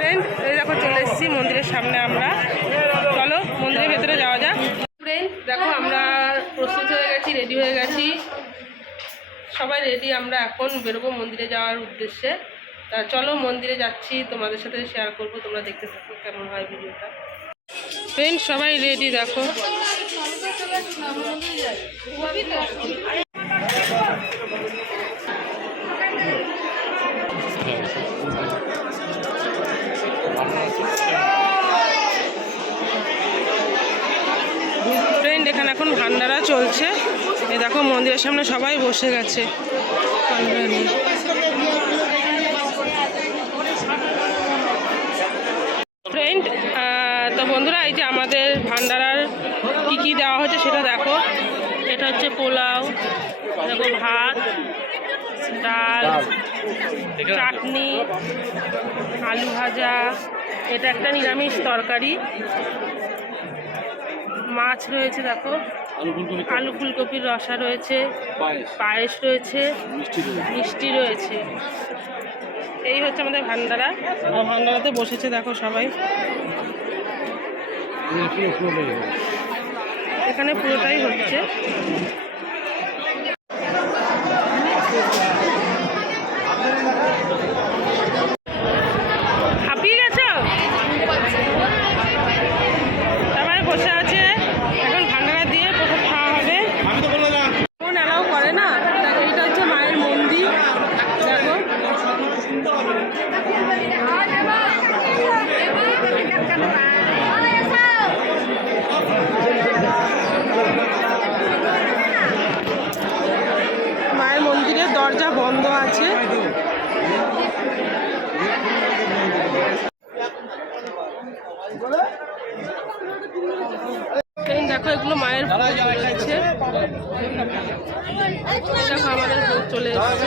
Friend এই দেখো চলে এসেছি, মন্দিরের সামনে আমরা। চলো, মন্দিরের ভেতরে যাওয়া যাক। দেখো আমরা প্রস্তুত হয়ে গেছি রেডি হয়ে গেছি। সবাই রেডি আমরা এখন বেরোবো মন্দিরে যাওয়ার উদ্দেশ্যে। তা চলো, মন্দিরে যাচ্ছি, তোমাদের সাথে শেয়ার করব, তোমরা দেখতে থাকো কেমন হয় ভিডিওটা। ফ্রেন্ড সবাই রেডি দেখো ফ্রেন্ড এখানে ভান্ডারা চলছে। এই দেখো মন্দিরের সামনে সবাই বসে গেছে। ফ্রেন্ড তো বন্ধুরা, এই যে আমাদের ভান্ডারার কি কি দেওয়া হচ্ছে সেটা দেখো। এটা হচ্ছে পোলাও, দেখো ভাত, ডাল, চাটনি, আলু ভাজা, এটা একটা নিরামিষ তরকারি। মাছ রয়েছে, দেখো। আলু ফুলকপির রসা রয়েছে পায়েস? রয়েছে মিষ্টি রয়েছে। এই হচ্ছে আমাদের ভান্ডারা। আর ভান্ডারাতে বসেছে দেখো সবাই। এখানে পুরোটাই হচ্ছে হাঁপিয়ে গেছো তারপরে বসে আছে এখন ভান্ডারা দিয়ে প্রথম খাওয়া হবে ফোন অ্যালাউ করে না তা এইটা হচ্ছে মায়ের মন্দির দেখো মায়ের মন্দিরের দরজা এই দেখো এগুলো মায়ের দেখো আমাদের চলে এসেছে।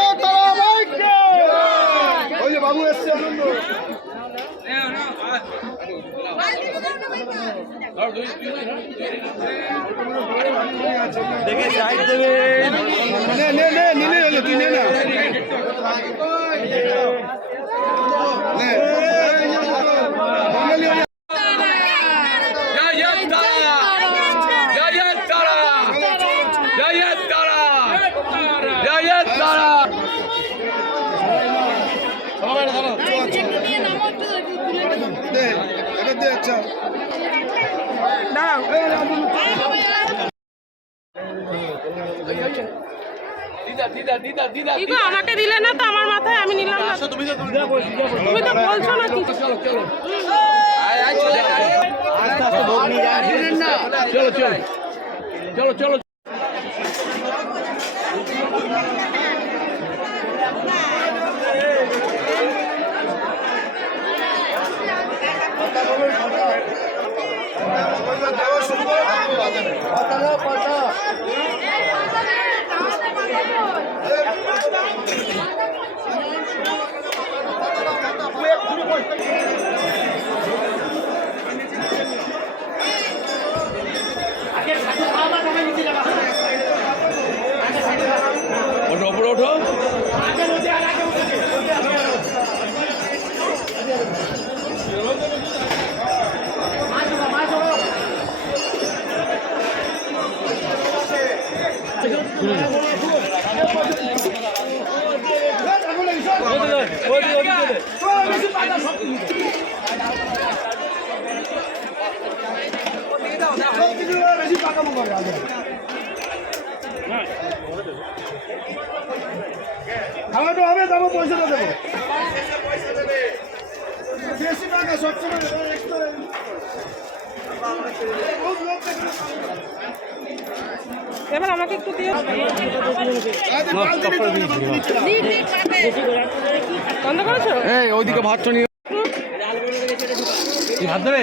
একে একে Oye, বাবু এসছে দেখে সাইড দেবে। নে নে নে নিলে তুই নে। না। নে বাঙালি হয়ে দে এটা দে আচ্ছা দাঁড়াও কি গো আমাকে দিলে না তো আমার মাথায়, আমি নিলাম না। তুমি তো বলছো না কি চলো চলো। চলো চলো। খাওয়াটা হবে তারপর পয়সাটা দেবো। এবার আমাকে একটু বন্ধ করেছ? নিয়ে ভাত দেবে?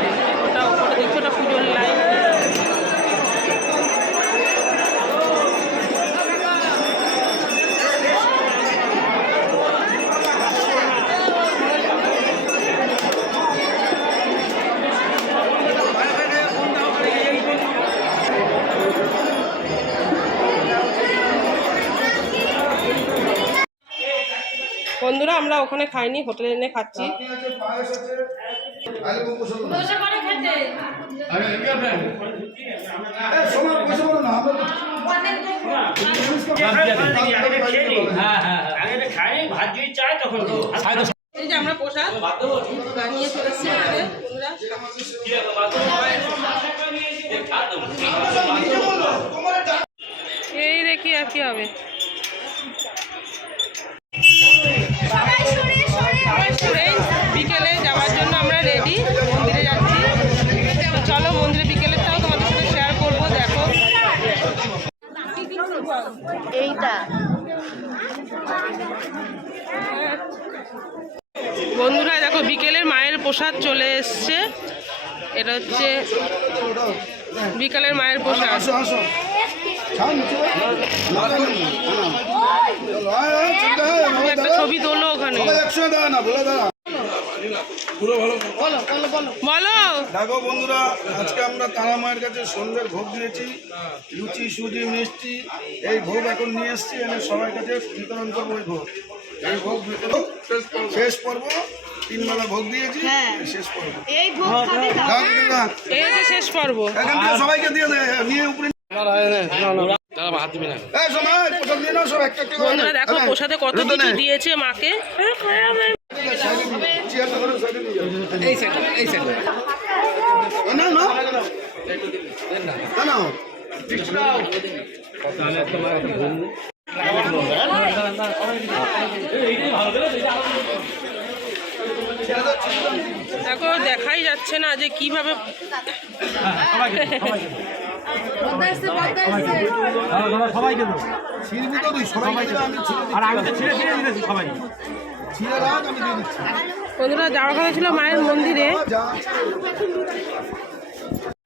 ওখানে খাইনি হোটেলে এনে খাচ্ছি। এই, আমরা আমাদের এই দেখি আর কি হবে। এইটা। বন্ধুরা দেখো বিকেলের মায়ের প্রসাদ চলে এসছে। এটা হচ্ছে বিকালের মায়ের প্রসাদ। একটা দাঁড়া। ছবি তোলো ওখানে। বলে। বলো দেখো বন্ধুরা আজকে আমরা তারা মায়ের কাছে সন্ধ্যের ভোগ দিয়েছি। লুচি সুজি মিষ্টি এই ভোগ এখন নিয়ে এসেছি আমি সবার কাছে বিতরণ করব ওই ভোগ। এই ভোগ বিতরণ শেষ পর্ব। তিন বেলা ভোগ দিয়েছি শেষ পর্ব। এই ভোগ খাবে রাখ, রাখ। এই যে শেষ পর্ব। এখান থেকে সবাইকে দিয়ে দে নিয়ে উপরে দাঁড়া হাত দিবি না। এই সময় প্রসাদ নিয়ে নাও সব একটা একটা করে। বন্ধুরা দেখো প্রসাদে কত কিছু দিয়েছে মাকে? চেয়ারটা ধরো, সাইডে নিয়ে যাও। এই সাইড এই সাইড না না না না দেখো দেখাই যাচ্ছে না যে কীভাবে সবাইকে। আর আমি তো ছিঁড়ে ছিঁড়ে দিয়েছি সবাই ছিঁড়ে রাখ আমি দিয়ে দিচ্ছি বন্ধুরা যাওয়ার কথা ছিল মায়ের মন্দিরে।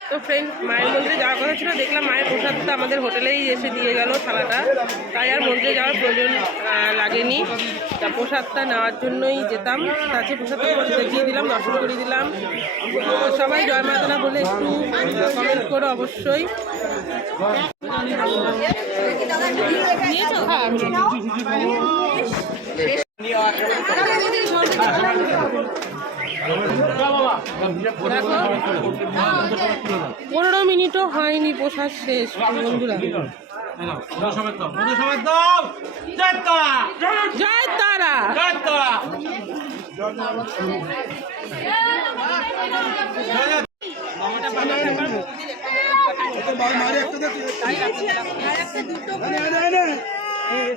তো ফ্রেন্ড মায়ের মন্দিরে যাওয়ার কথা ছিল দেখলাম মায়ের প্রসাদটা আমাদের হোটেলেই এসে দিয়ে গেল থালাটা। তাই আর মন্দিরে যাওয়ার প্রয়োজন লাগেনি। তা প্রসাদটা নেওয়ার জন্যই যেতাম। তাতে প্রসাদটা দেখিয়ে দিলাম দর্শন করে দিলাম। সবাই জয় মাতারা বলে একটু কমেন্ট করো অবশ্যই। পনেরো মিনিটও হয়নি প্রসাদ শেষ বন্ধুরা জয় তারা তো মা- মারে একটা দে তুই। আরে, আরে, আরে। কে নিচে করতে? এ,